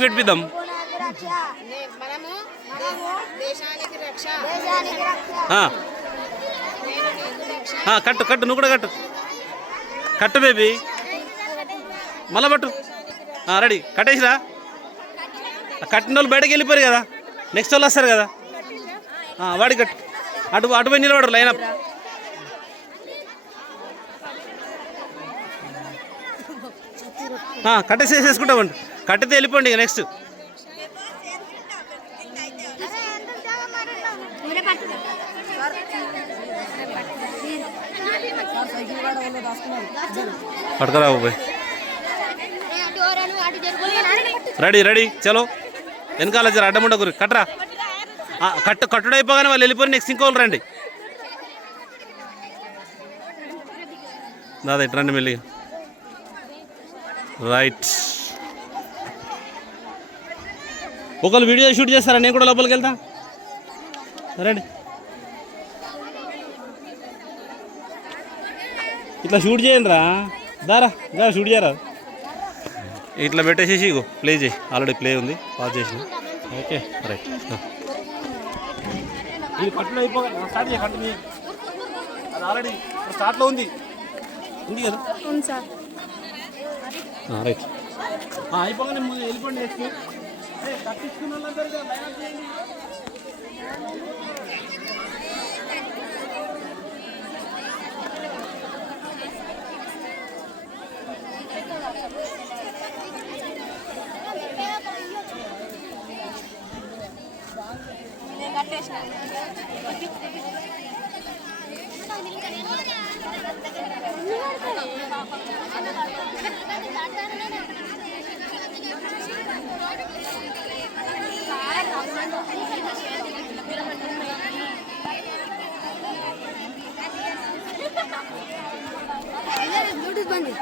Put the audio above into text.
పెట్టిద్దాం. కట్టు కట్టు నువ్వు కూడా కట్టు కట్టు బేబీ మళ్ళా పట్టు. రెడీ కట్టేసిరా. కట్టిన వాళ్ళు బయటకు వెళ్ళిపోయారు కదా, నెక్స్ట్ వాళ్ళు వస్తారు కదా. వాడి కట్టు. అటు అటు పోయి నిలబడరు లైనప్. కట్టేసేసుకుంటామండి. కట్టితే వెళ్ళిపోండి ఇక నెక్స్ట్. పట్టుకురా బాబాయ్. రెడీ రెడీ చలో. వెనకాల జర అడ్డముండ గురి కట్టరా. కట్టుడు అయిపోగానే వాళ్ళు వెళ్ళిపోయి నెక్స్ట్ ఇంకోళ్ళు రండి. దాదా ఇటు రండి మెల్లిగా. రైట్. ఒకళ్ళు వీడియో షూట్ చేస్తారా, నేను కూడా లోపలికి వెళ్తా. రండి ఇట్లా షూట్ చేయండి రా. దారా దా షూట్ చేయరా. ఇట్లా పెట్టేసేసి ఇగో ప్లే చేయి. ఆల్రెడీ ప్లే ఉంది, పాస్ చేసిన. Okay right. ఇది కట్టులో అయిపోగా స్టార్ట్ చేయ. కంటిన్యూ. అది ఆల్రెడీ స్టార్ట్లో ఉంది కదా. రైట్. అయిపోగానే వెళ్ళిపోండి. నెక్స్ట్ తప్పించుకున్న వాళ్ళందరూ లైన్ చేయండి. బ్లూటూత్ బండి